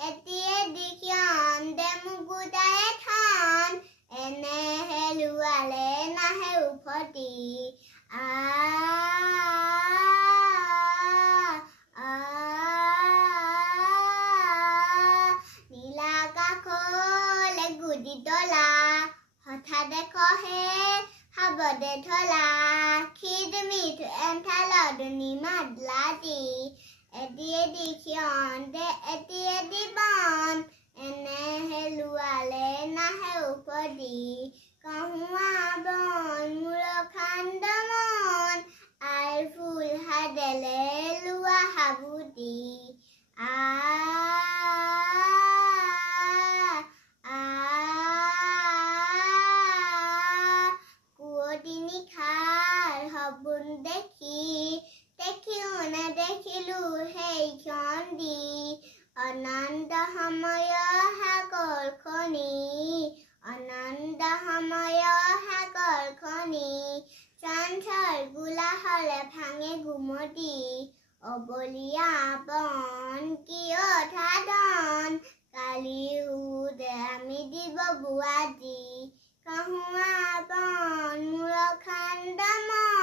এটিয়ে দেখিয়ন দেমুগুদাৰে থান এনে হেলুৱালে নাহে উভতি নীলাকাশলে গুদি তলা হঠাতে কহে হাবদে ধলা খিদমিঠ এন্থালত নিমাদলাতি এটিয়ে দেখিয়ন দে এটিয়ে দিবন এনে হেলুৱালে নাহে উভতি কহুৱা বন মূল খান্দমন আই ফুল হাদেলে লোৱা হাবুতি কুঁৱতি নিশাৰ সপোন দেখিও নেদেখিলো সেইখন দি অনন্ত সময়ৰ সাগৰ খনি অনন্ত সময়ৰ সাগৰ খনি চঞ্চল গোলা হলে ভাঙে গুমতি অবলীয়া বন কিয় ধাদন কালি উদে আমি দিব বুৱাজি কহুৱা বন মূল খান্দমন